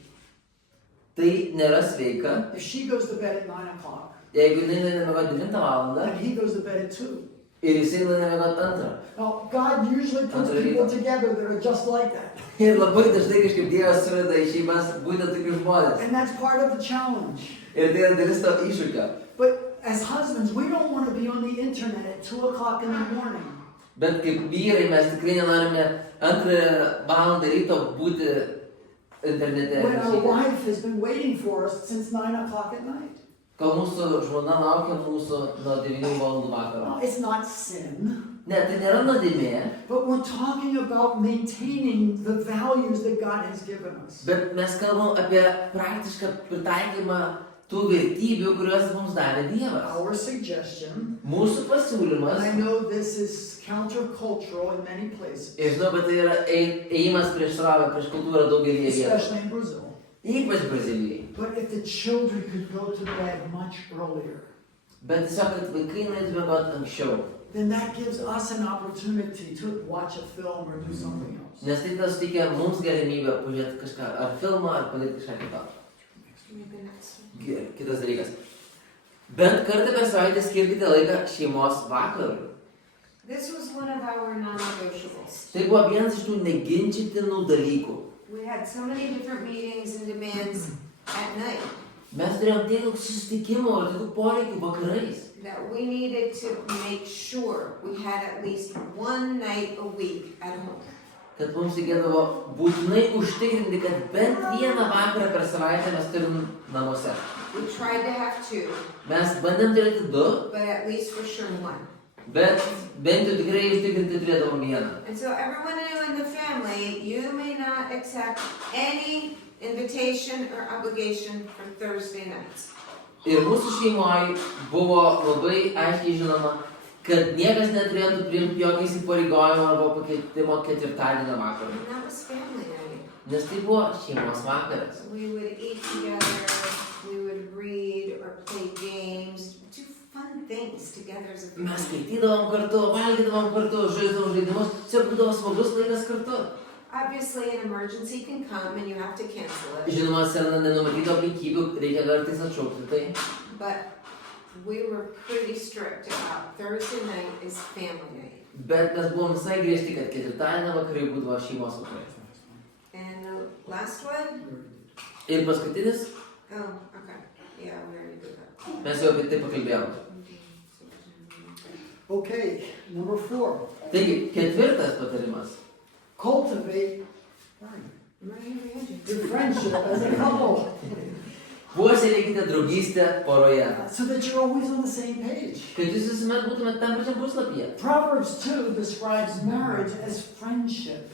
Tai nėra sveika, If she goes to bed at 9 o'clock jeigu jinai nueina miegoti 9 valandą and he goes to bed at 2. ir jisai nueina miegoti 2. Now, God usually puts people together that are just like that. Ir labai dažnai kažkaip Dievas suveda į šeimas būtent tokius žmonės. And that's part of the challenge. Ir tai yra dalis to iššūkio. But as husbands, we don't want to be on the internet at 2 o'clock in the morning. Bet kaip vyrai mes tikrai nenorime 2 valandą ryto būti internete. When our wife has been waiting for us since 9 o'clock at night. Kol mūsų žmona laukia mūsų nuo 9 valandų vakaro. Well, it's not sin, Ne, tai nėra nuodėmė, but we're talking about maintaining the values that God has given us. bet mes kalbam apie praktišką pritaikymą tų vertybių, kurias mums davė Dievas. Our suggestion, Mūsų pasiūlymas, and I know this is countercultural in many places, ir žinau, bet tai yra ėjimas prieš srovę, prieš kultūrą daugelį vietų. especially in Brazil. Ypač Brazilijai. But if the children could go to bed much earlier, Bet tiesiog, kad vaikai nueitų miegoti anksčiau. then that gives us an opportunity to watch a film or do something else. Nes tai tas suteikia mums galimybę pažiūrėti kažką, ar filmą, ar padaryti kažką kitą. Maybe next one. Kitas dalykas. Bet kartą per savaitę skirkite laiką šeimos vakarui. This was one of our non-negotiables. Tai buvo vienas iš tų neginčytinų dalykų. We had so many different meetings and demands at night Mes turėjom tiek daug susitikimų ir tokių poreikių vakarais, that we needed to make sure we had at least one night a week at home. kad mums reikėdavo būtinai užtikrinti, kad bent vieną vakarą per savaitę mes turim namuose. We tried to have two, Mes bandėm turėti 2, but at least for sure one. bet bent jau tikrai užtikrinti turėdavom vieną. And so everyone knew in the family, you may not accept any invitation or obligation for Thursday nights. Ir mūsų šeimoje buvo labai aiškiai žinoma, kad niekas neturėtų priimti jokio įsipareigojimo arba pakeitimo ketvirtadienio vakarą. And that was family night. Nes tai buvo šeimos vakaras. We would eat together, we would read or play games, do fun things together as a Mes family. skaitydavom kartu, valgydavom kartu, žaisdavom žaidimus, tiesiog būdavo smagus laikas kartu. Obviously, an emergency can come and you have to cancel it, Žinoma, atsiranda nenumatytų aplinkybių, reikia kartais atšaukti tai. but we were pretty strict about Thursday night is family night. Bet mes buvom visai griežti, kad ketvirtadienio vakarai būdavo šeimos vakarai. And the last one? Ir paskutinis, Oh, okay. Yeah, we already did that. mes jau apie tai pakalbėjome. Okay, number 4. Taigi, ketvirtas patarimas. Cultivate your friendship as a couple Puoselėkite draugystę poroje. so that you're always on the same page. Kad jūs visuomet būtumėte tam pačiam puslapyje. Proverbs 2 describes marriage as friendship.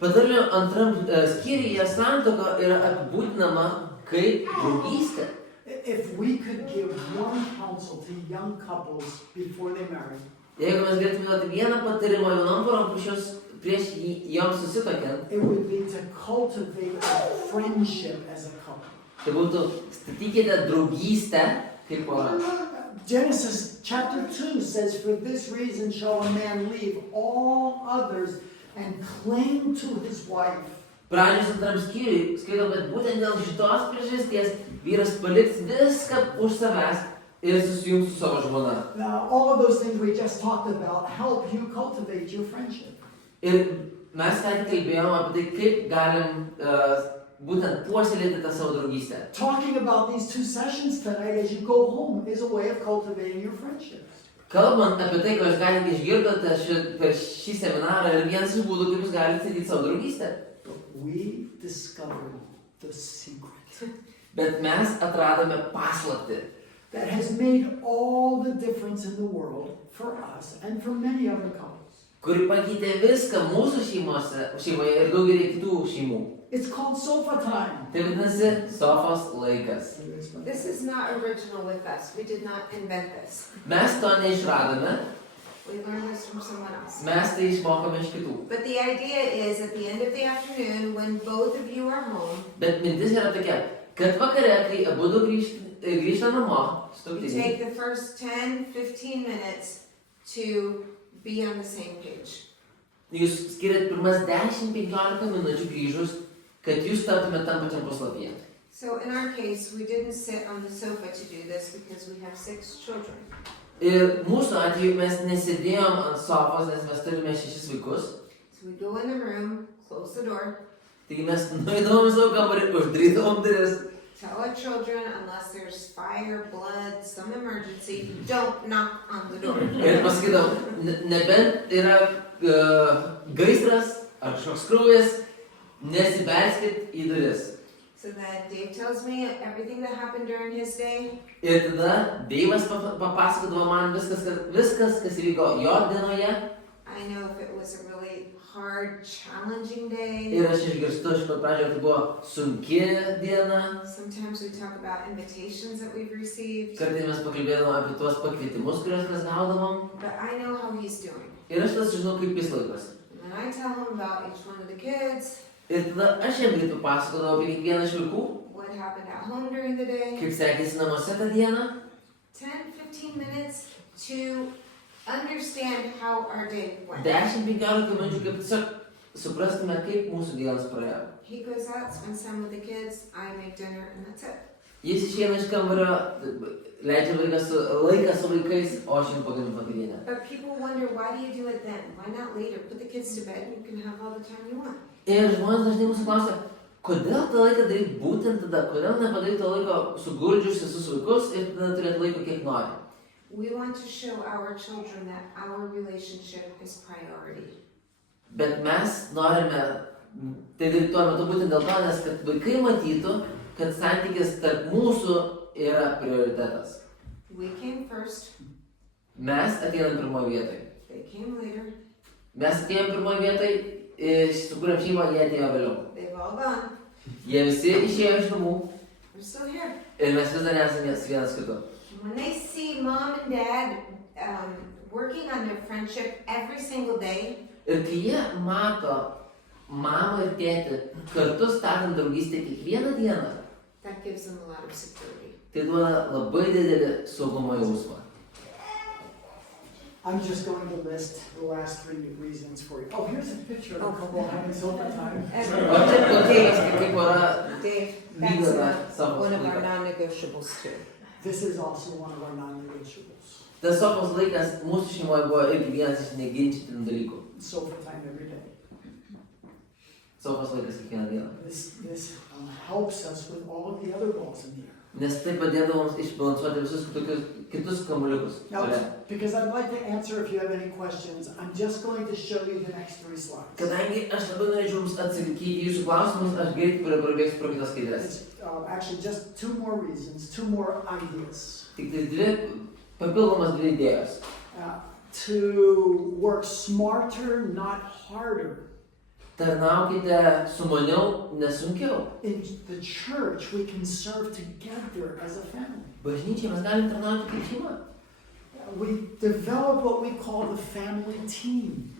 Patarlių antram skyriuje santuoka yra apibūdinama kaip draugystė. If we could give one counsel to young couples before they marry, Jeigu mes galėtume duoti vieną patarimą jaunom porom prieš joms susitokiant, it would be to cultivate a friendship as a couple. tai būtų statykite draugystę kaip pora. Genesis chapter 2 says, "For this reason shall a man leave all others and cling to his wife." Pradžios antram skyriui skaitom, kad būtent dėl šitos priežasties vyras paliks viską už savęs ir susijungti su savo žmona. Now, all of those things we just talked about help you cultivate your friendship. Ir mes ką tik kalbėjom apie tai, kaip galim būtent puoselėti tą savo draugystę. Talking about these 2 sessions tonight as you go home is a way of cultivating your friendships. Kalbant apie tai, ko jūs galite išgirdote per šį seminarą, ir vienas iš būdų, kaip jūs galite statyti savo draugystę. But we discovered the secret Bet mes atradome paslaptį, that has made all the difference in the world for us and for many other couples. kuri pakeitė viską mūsų šeimoje ir daugelį kitų šeimų. It's called sofa time. Tai vadinasi sofos laikas. This is not original with us. We did not invent this. Mes to neišradome, We learned this from someone else. mes tai išmokome iš kitų. But the idea is at the end of the afternoon, when both of you are home, Bet mintis yra tokia, kad vakare, kai abudu grįžta namo, you sutuoktiniai, take the first 10-15 minutes to be on the same page. jūs skiriat pirmas 10-15 minučių grįžus, kad jūs taptumėte tam pačiam puslapyje. So in our case, we didn't sit on the sofa to do this because we have 6 children. Ir mūsų atveju mes nesėdėjom ant sofos, nes mes turime 6 vaikus. So we go in the room, close the door, Taigi mes nueidavom į savo kambarį, uždarydavom duris. tell our children, unless there's fire, blood, some emergency, don't knock on the door. Ir pasakydavom, nebent yra gaisras ar kažkoks kraujas, nesibelskit į duris. So then Dave tells me everything that happened during his day. Ir tada Deivas papasakodavo man viskas, kas įvyko jo dienoje. I know if it was a really hard, challenging day. Ir aš išgirstu iš pat pradžio, tai buvo sunki diena. Sometimes we talk about invitations that we've received. Kartais mes pakalbėdavom apie tuos pakvietimus, kuriuos mes gaudavom. But I know how he's doing. Ir aš tada žinau, kaip jis laikosi. And then I tell him about each one of the kids, Ir tada aš jam greitai pasakodavau apie kiekvieną iš vaikų, what happened at home during the day. kaip sekėsi namuose tą dieną. 10-15 minutes to understand how our day went. 10-15 minučių, kaip tiesiog suprastume, kaip mūsų dienas praėjo. He goes out, spends time with the kids, I make dinner, and that's it. Jis išeina iš kambario, leidžia laiką su vaikais, o aš jums pagaminu vakarienę. But people wonder, why do you do it then? Why not later? Put the kids to bed and you can have all the time you want. Ir žmonės dažnai mūsų klausia, kodėl tą laiką daryti būtent tada, kodėl nepadaryti to laiko suguldžius visus vaikus ir tada turėti laiko kiek nori. We want to show our children that our relationship is priority. Bet mes norime tai daryti tuo metu būtent dėl to, nes kad vaikai matytų, kad santykis tarp mūsų yra prioritetas. We came first, Mes ateinam pirmoje vietoje. they came later, Mes atėjom pirmoje vietoje, sukūrėm šeimą, jie atėjo vėliau. they've all gone. Jie visi išėjo iš namų We're still here. ir mes vis dar esame vienas kitu. When they see mom and dad working on their friendship every single day, Ir kai jie mato mamą ir tėtį kartu statant draugystę kiekvieną dieną, that gives them a lot of security. tai duoda labai didelį saugumo jausmą. I'm just going to list the last 3 reasons for you. Oh, here's a picture of a couple having sofa time. O čia tokie, kaip pora Dave, vykdo tą that's savo one of our laiką. non-negotiables too. This is also one of our non-negotiables. Tas sofos laikas mūsų šeimoje buvo irgi vienas iš neginčytinų dalykų. Sofa time every day. Sofos laikas kiekvieną dieną. This helps us with all of the other balls in the air. Nes tai padėdavo mums išbalansuoti visus kitus kamuoliukus. Now, because I'd like to answer if you have any questions, I'm just going to show you the next 3 slides. Kadangi aš labai norėčiau jums atsakyti į jūsų klausimus, aš greitai prabėgsiu pro kitas skaidres. It's actually just 2 more reasons, 2 more ideas. Tik tai papildomas 2 idėjos. To work smarter, not harder. Tarnaukite sumaniau, nesunkiau. In the church, we can serve together as a family. Bažnyčiai mes galim tarnauti kaip šeima. We develop what we call the family team.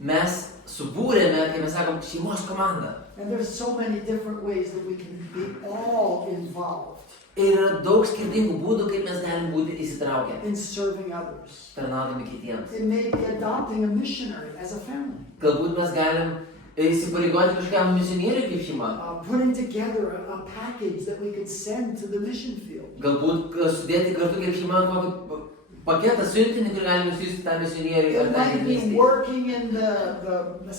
Mes subūrėme, kai mes sakom, šeimos komanda. And there's so many different ways that we can be all involved Ir yra daug skirtingų būdų, kaip mes galim būti įsitraukę, in serving others. tarnaudami kitiems. It may be adopting a missionary as a family. Galbūt mes galim įsipareigoti kažkam misionieriui kaip šeima. Putting together a package that we could send to the mission field. Galbūt sudėti kartu kaip šeima kokį paketą siuntinį, kurį galime siųsti tą misionieriui ar It tą might be tarnystei. working in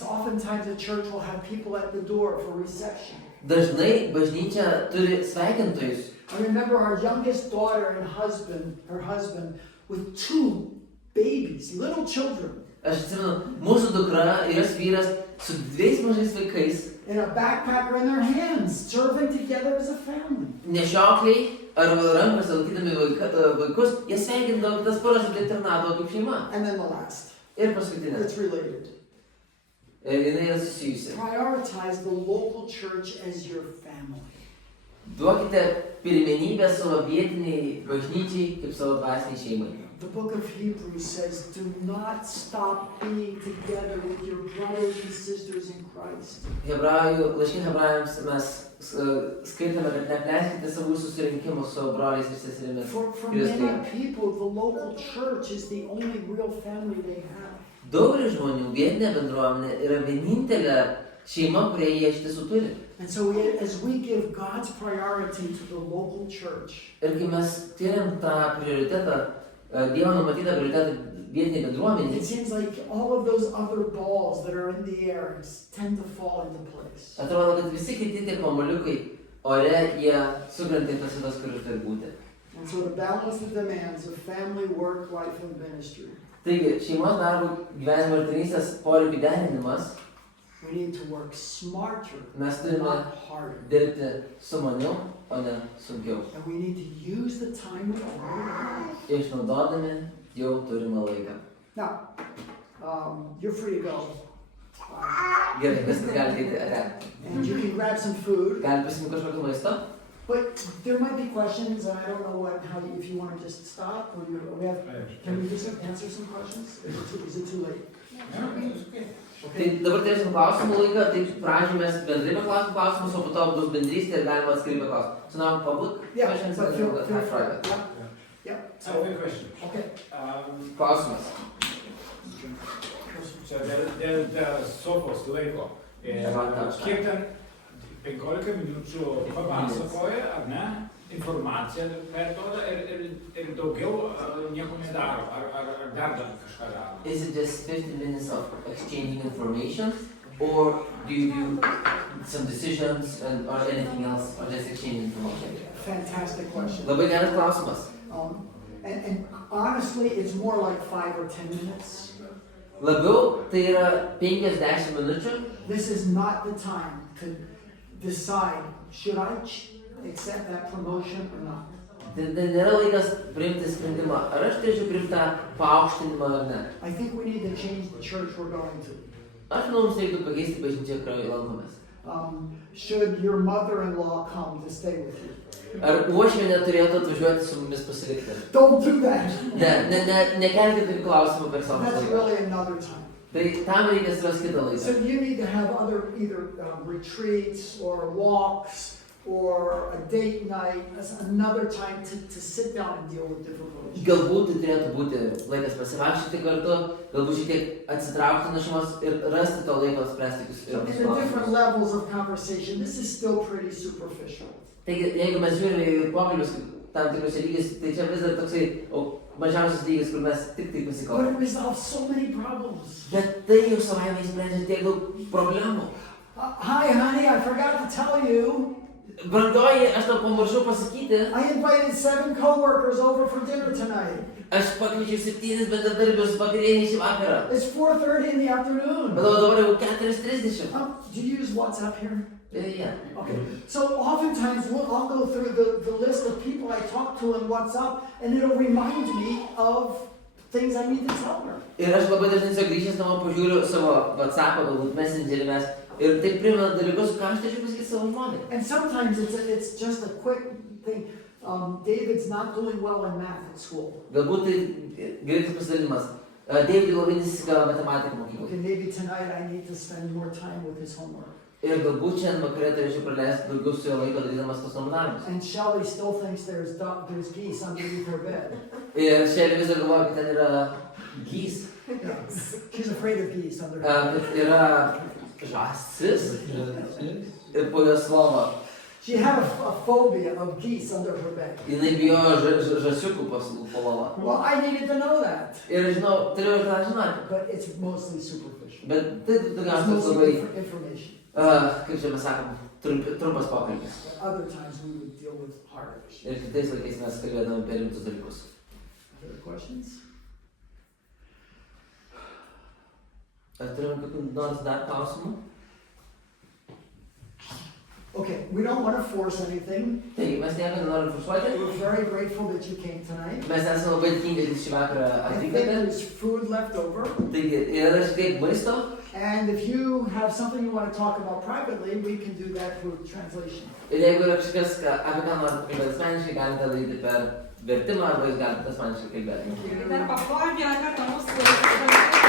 oftentimes the church will have people at the door for reception. Dažnai bažnyčia turi sveikintojus. I remember our youngest daughter and her husband with 2 babies, little children, Aš atsimenu, mūsų dukra ir jos vyras su 2 mažais vaikais, and a backpacker in their hands, serving together as a family. nešiokliai ar rankose laikydami vaikus, jie sveikindavo tas poras ir tai tarnaudavo kaip šeima. And then the last, Ir paskutinė. it's related. Jinai yra susijusi. Prioritize the local church as your family. Duokite pirmenybę savo vietiniai bažnyčiai kaip savo dvasiniai šeimai. The book of Hebrews says, do not stop being together with your brothers and sisters in Christ. Laiške Hebrajams mes skaitome, kad neapleiskite savų susirinkimų su broliais ir seserimis. For many people, the local church is the only real family they have. Daugelį žmonių vietinė bendruomenė yra vienintelė šeima, kurią jie iš tiesų turi. And so as we give God's priority to the local church, Ir kai mes skiriam tą prioritetą, Dievo numatytą prioritetą vietiniai bendruomeniai, it seems like all of those other balls that are in the air tend to fall into place. atrodo, kad visi kiti tie kamuoliukai ore, jie sukrenta į tas vietas, kur ir turi būti. And so to balance the demands of family, work, life, and ministry, Taigi, šeimos darbo gyvenimo ir tarnystės poreikių derinimas, we need to work smarter, mes turime not harder. dirbti sumaniau, o ne sunkiau. And we need to use the time we already have. Išnaudodami jau turimą laiką. Now, you're free to go. Gerai, viskas gali eiti ate. And you can grab some food. Gali prisimti kažkokį maistą. But there might be questions, and I don't know if you want to just stop, or can we just answer some questions? Is it too late? Tai dabar turėsim klausimų laiką, tai pradžioj mes bendrai paklausim klausimus, o po to bus bendrystė ir galima atskirai paklausti. So now public Yeah, questions but and feel then free. private. Yeah. I have a question. Okay. Klausimas. Čia dėl sofos laiko. Kiek ten 15 minučių papasakoja, ar ne? Informaciją perduoda ir daugiau nieko nedaro, ar dar kažką daro. Is it just 15 minutes of exchanging information, or do you do some decisions or anything else, or just exchanging information? Fantastic question. Labai geras klausimas. And honestly, it's more like 5 or 10 minutes. Labiau tai yra 50 minučių. This is not the time to decide, should I accept that promotion or not? Tai nėra laikas priimti sprendimą, ar aš turėčiau priimti tą paaukštinimą ar ne. I think we need to change the church we're going to. Aš manau, mums reiktų pakeisti bažnyčią, kurioje lankomės. Should your mother-in-law come to stay with you? Ar uošvienė turėtų atvažiuoti su mumis pasilikti? Don't do that. Nekelkite tokių klausimų per savo That's laiką. really another time. Tai tam reikia surasti kitą So laiką. you need to have either retreats or walks or a date night, as another time to sit down and deal with difficulties. Galbūt tai turėtų būti laikas pasivaikščioti kartu, galbūt šiek tiek atsitraukti nuo šeimos ir rasti to laiko spręsti tokius So in the klausimus. different levels of conversation, this is still pretty superficial. Taigi, jeigu mes žiūrime į pokalbius tam tikrus lygis, tai čia vis dar toksai mažiausias lygis, kur mes tik tai But pasikalbame. it resolves so many problems. Bet tai jau savaime išsprendžia tiek daug problemų. Hi, honey, I forgot to tell you. Brangioji, aš tau pamiršau pasakyti, I invited 7 coworkers over for dinner tonight. aš pakviečiau 7 bendradarbius vakarienį šį vakarą. It's 4:30 in the afternoon. Bet dabar jau 4:30. Do you use WhatsApp here? Yeah. Okay. So oftentimes I'll go through the list of people I talk to in WhatsApp, and it'll remind me of things I need to tell her. Ir aš labai dažnai tiesiog grįžęs namo pažiūriu savo WhatsApp'ą, galbūt Messengerį mes, ir taip primena dalykus, ką aš turėčiau pasakyti savo žmonai. And sometimes it's just a quick thing. David's not doing well in math at school. Galbūt tai greitas pasidalimas. Davidui labai nesiseka matematika mokykloje. Okay, maybe tonight I need to spend more time with his homework. Ir galbūt šiandien vakarė turėčiau praleisti daugiau su jo laiko darydamas tos namų darbus. And Shelley still thinks there's geese underneath her bed. Ir šiandien vis dar galvoju, kad ten yra gys. Yeah. She's afraid of geese under her bed. Kad yra žąsis ir po jos lova. She had a phobia of geese under her bed. Jinai bijojo žąsiukų po lova. Well, I needed to know that, Ir žinau, turėjau ir tą žinoti. but it's mostly superficial. Bet tai It's daugiausiai toks mostly labai, information. kaip čia mes sakom, trumpas pokalbis. But other times we would deal with hard issues. Ir kitais laikais mes kalbėdame apie rimtus dalykus. Other questions? Ar turime kokių nors dar klausimų? Okay, we don't want to force anything. Taigi, mes nieko nenorim forsuoti. We're very grateful that you came tonight. Mes esame labai dėkingi, kad šį vakarą I think atvykote. there's food left over. Taigi, yra šiek tiek maisto. And if you have something you want to talk about privately, we can do that through translation. Ir jeigu yra kažkas, apie ką norite kalbėti asmeniškai, galite daryti per vertimą arba jūs galite asmeniškai kalbėti. Dar paplojam vieną kartą mūsų